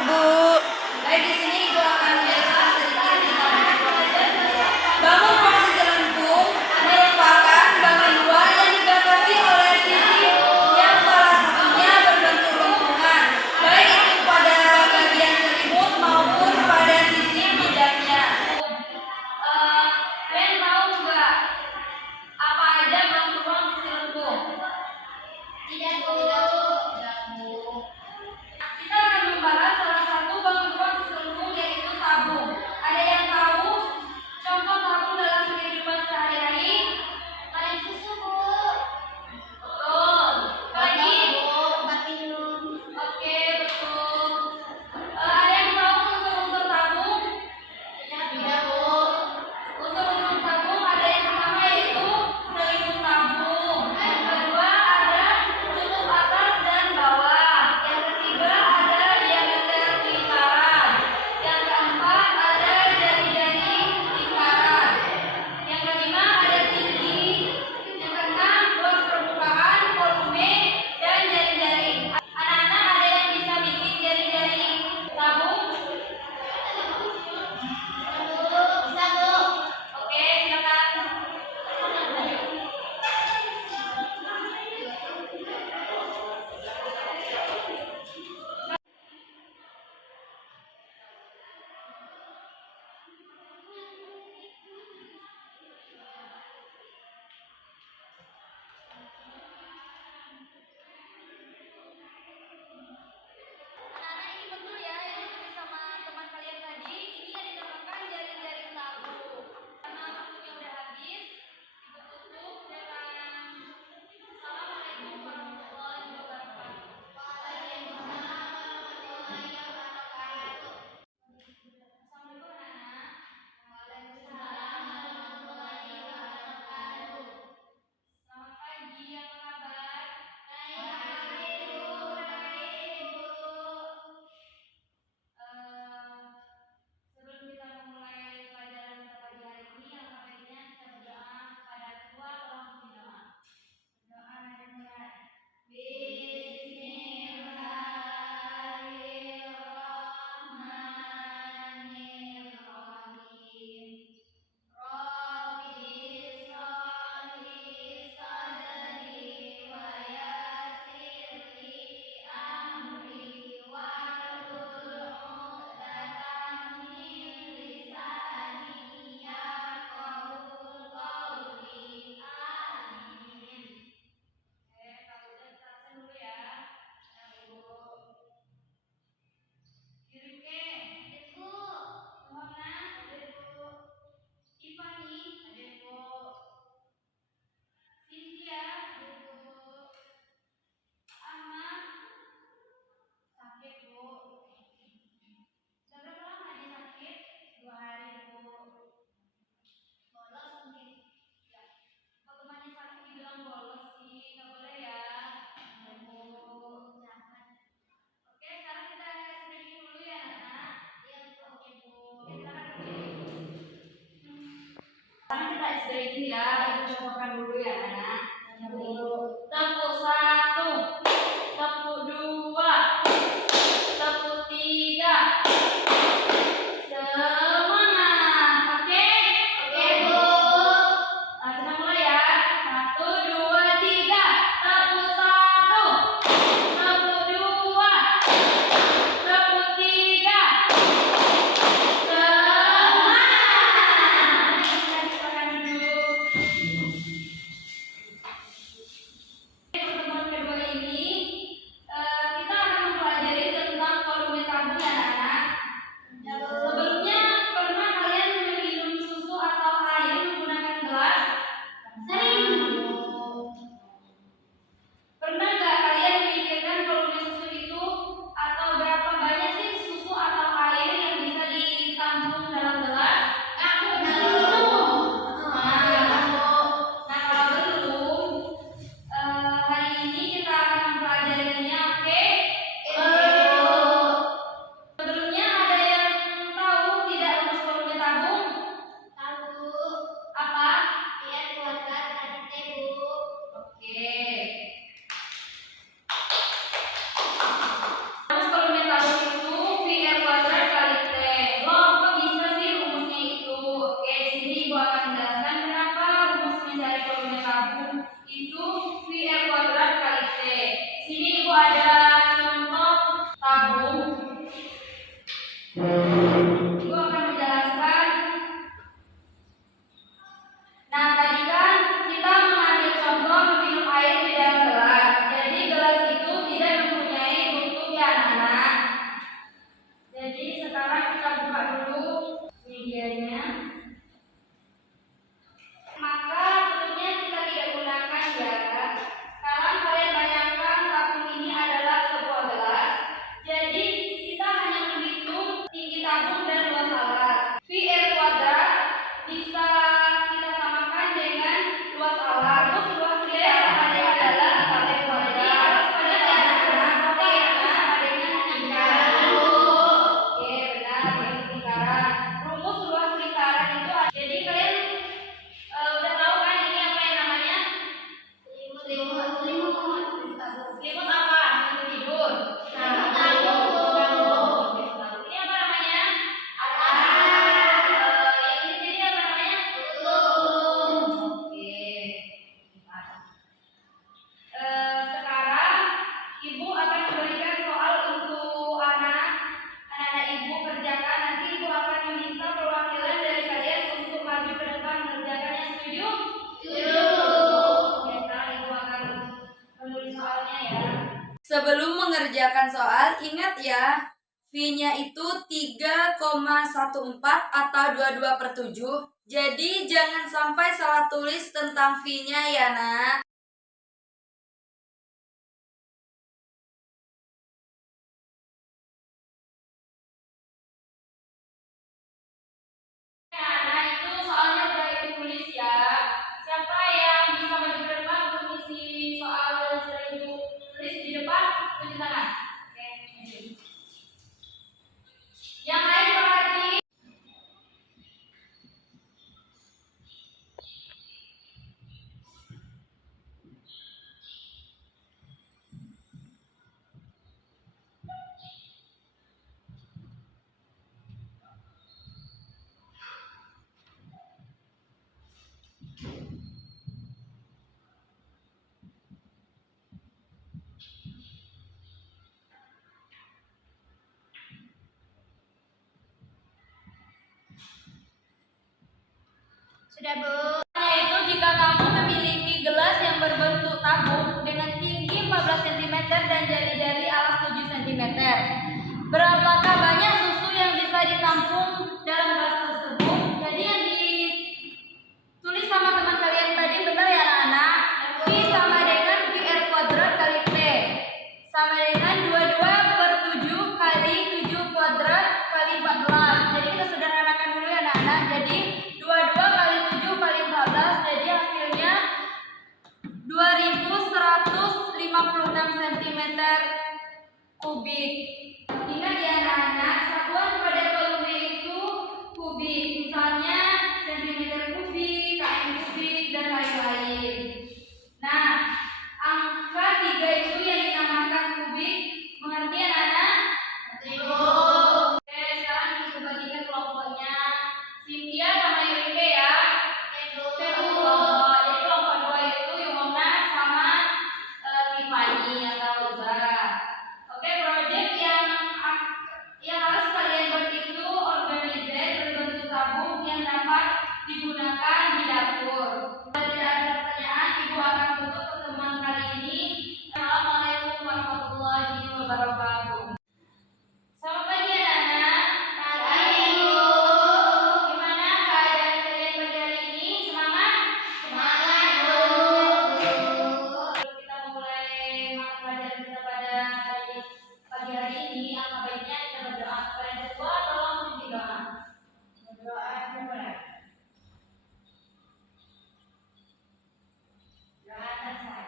Bu. Baik, di sini Ibu akan menjelaskan sedikit tentang bangun posisi lengkung merupakan bangun dua yang dibatasi oleh sisi yang salah satunya berbentuk lengkungan, baik itu pada bagian selimut maupun pada sisi bidangnya. Kalian tahu nggak apa aja bentuk sisi lengkung? Tidak, Bu. Kita akan membahas salah satu bangun sisi lengkung yaitu tabung. Ada yang tahu contoh tabung dalam kehidupan sehari-hari? Kaleng susu, Bu. Betul. Lagi? Tempat minum. Oke, betul. Ada yang tahu unsur-unsur tabung? Tidak, Bu. Unsur-unsur tabung ada yang pertama yaitu selimut tabung. Yang kedua ada tutup atas dan bawah. Yang ketiga ada diameter lingkaran. Yang keempat ada jari-jari lingkaran. Yang kelima ada tinggi. Yang keenam luas permukaan, volume, dan jari-jari. Anak-anak ada yang bisa bikin jari-jari tabung? Bisa, Bu. Oke, silakan. Anak-anak ini betul ya yang ditulis sama teman kalian tadi. Ini yang dinamakan jari-jari tabung. Karena waktunya udah habis, Ibu tutup dengan Assalamualaikum warahmatullahi wabarakatuh. Waalaikumsalam warahmatullahi wabarakatuh. Assalamualaikum anak-anak. Waalaikumsalam warahmatullahi wabarakatuh. Selamat pagi, apa kabar? Baik, Bu. Baik, Bu. Sebelum kita memulai pelajaran kita pagi hari ini, alangkah baiknya kita berdoa kepada Tuhan Allah Subhanahu. Doa mari mulai. Bismillahirrahmanirrahim. Rabbi shrah li sadri wa yassir li amri wahlul 'uqdatam min lisani yafqahu qawli. Amin. Oke, Kak Uda jelasin dulu ya. Ibu. Kirike, Ibu. Mona, Ibu. Ivani, Ibu. Cynthia, Ibu. Ama, sakit, Bu. Sudah berapa lama dia sakit? 2 hari, Bu. Bolos mungkin. Ya. Kok temannya sakit dibilang bolos sih? Nggak boleh ya. Bu. Oke, sekarang kita stretching dulu ya, anak. Iya, Bu. Oke, Bu. Oke, sekarang kita stretching ya. Ibu contohkan dulu ya, anak. Tepuk 1, tepuk 2, tepuk 3. Semangat. Oke? Oke, Bu. Kita mulai ya. 1, 2, 3. Tepuk 1, tepuk 2, tepuk 3. Semangat. Silakan duduk. mengerjakan, nanti Ibu akan meminta perwakilan dari kalian untuk maju ke depan mengerjakannya. Setuju? Setuju. Oke, sekarang Ibu akan menulis soalnya ya. Sebelum mengerjakan soal, ingat ya, V-nya itu 3,14 atau 22/7. Jadi jangan sampai salah tulis tentang V-nya ya, Nak. Nah, itu soalnya udah Ibu tulis ya. Siapa yang bisa maju ke depan untuk isi soal yang sudah Ibu tulis di depan? Tunjuk tangan. Oke, yang lain perhati. Sudah, Bu. Yaitu jika kamu memiliki gelas yang berbentuk tabung dengan tinggi 14 cm dan jari-jari alas 7 cm. Berapakah banyak susu yang bisa ditampung dalam gelas tersebut? Jadi yang ditulis sama teman kalian tadi benar ya anak-anak? V sama dengan VR kuadrat kali T sama dengan 22/7 kali 7 kuadrat kali 14. Jadi kita sederhanakan dulu ya anak-anak. Jadi 22 kali 7 kali 14, jadi hasilnya 2156 cm kubik. Ingat ya anak-anak, satuan pada volume itu kubik. Misalnya cm kubik, km kubik, dan lain-lain. Nah, angka 3 itu yang dinamakan kubik. Mengerti ya anak? Oke, sekarang kita bagikan kelompoknya. Cynthia sama Yurike ya. Oke, Bu. Jadi kelompok 2 itu Yumona sama Tiffany atau Zara. Oke, proyek yang harus kalian buat itu organizer berbentuk tabung yang dapat digunakan di dapur. Kalau tidak ada pertanyaan, Ibu akan tutup pertemuan kali ini. Assalamualaikum warahmatullahi wabarakatuh. Selamat pagi anak-anak. Pagi, Bu. Gimana keadaan kalian pagi hari ini? Semangat? Semangat, Bu. Kita mulai mata pelajaran kita pada pagi hari ini. Alangkah baiknya kita berdoa kepada yang kedua. Tolong memimpin doa. Berdoa dimulai. Doa selesai.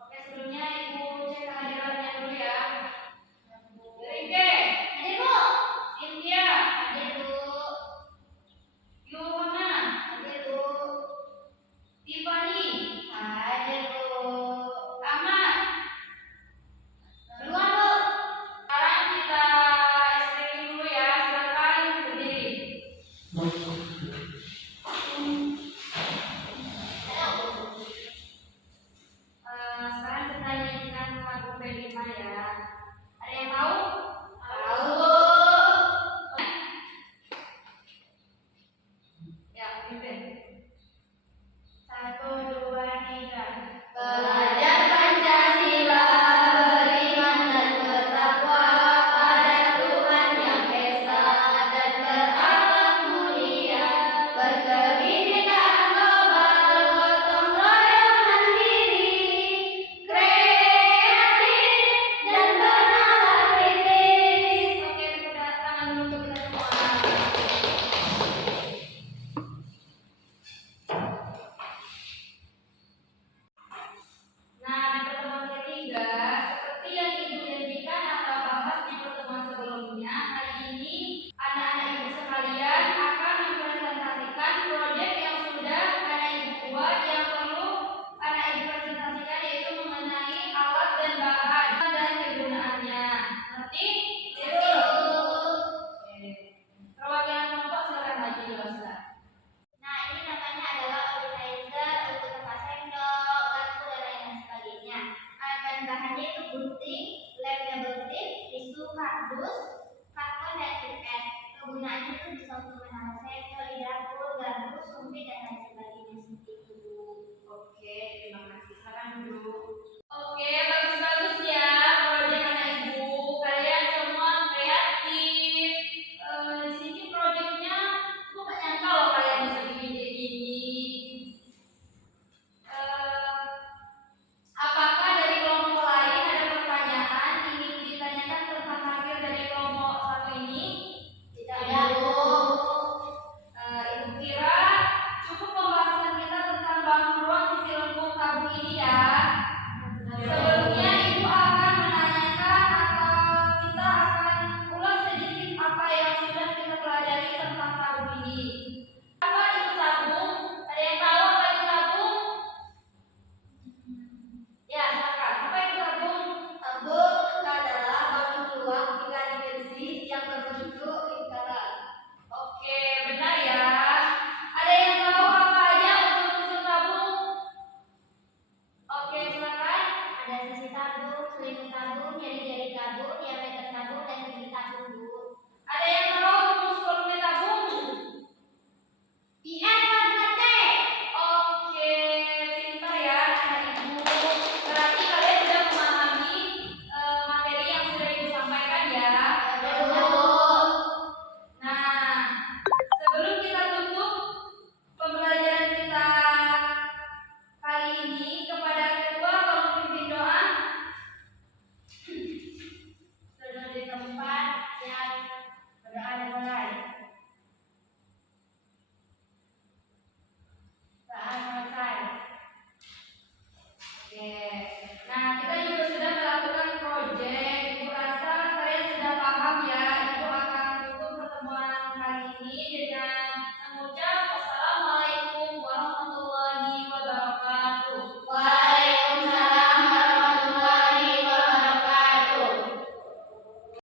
Oke, sebelumnya Ibu cek kehadirannya dulu ya. Rike, hadir Bu. Cynthia, hadir Bu. Yohana, hadir Bu. Tiffany, hadir Bu. Ahmad, duluan Bu. Sekarang kita stretching dulu ya. Silakan berdiri. Sekarang kita nyanyikan lagu B5 ya. Ada yang tahu? Tahu. Ya, pimpin. 1, 2, 3. Belajar Pancasila, beriman dan bertakwa pada Tuhan Yang Esa dan berakhlak mulia, berkebinekaan global, gotong royong mandiri, kreatif dan bernalar kritis. Oke, tepuk tangan dulu untuk kita semua. Nah, di pertemuan ketiga, seperti yang Ibu janjikan atau bahas di pertemuan sebelumnya, hari ini anak-anak Ibu sekalian akan mempresentasikan proyek yang sudah anak Ibu buat yang perlu anak Ibu presentasikan, yaitu mengenai alat dan bahan dan kegunaannya. Ngerti? Oke. Perwakilan kelompok silakan maju jelaskan. Nah, ini namanya adalah organizer untuk tempat sendok, garpu, dan lain sebagainya. Alat dan bahannya itu gunting, lem double tip, tisu, kardus, karton, dan iPad. Kegunaannya itu bisa untuk menambah sensor di dapur,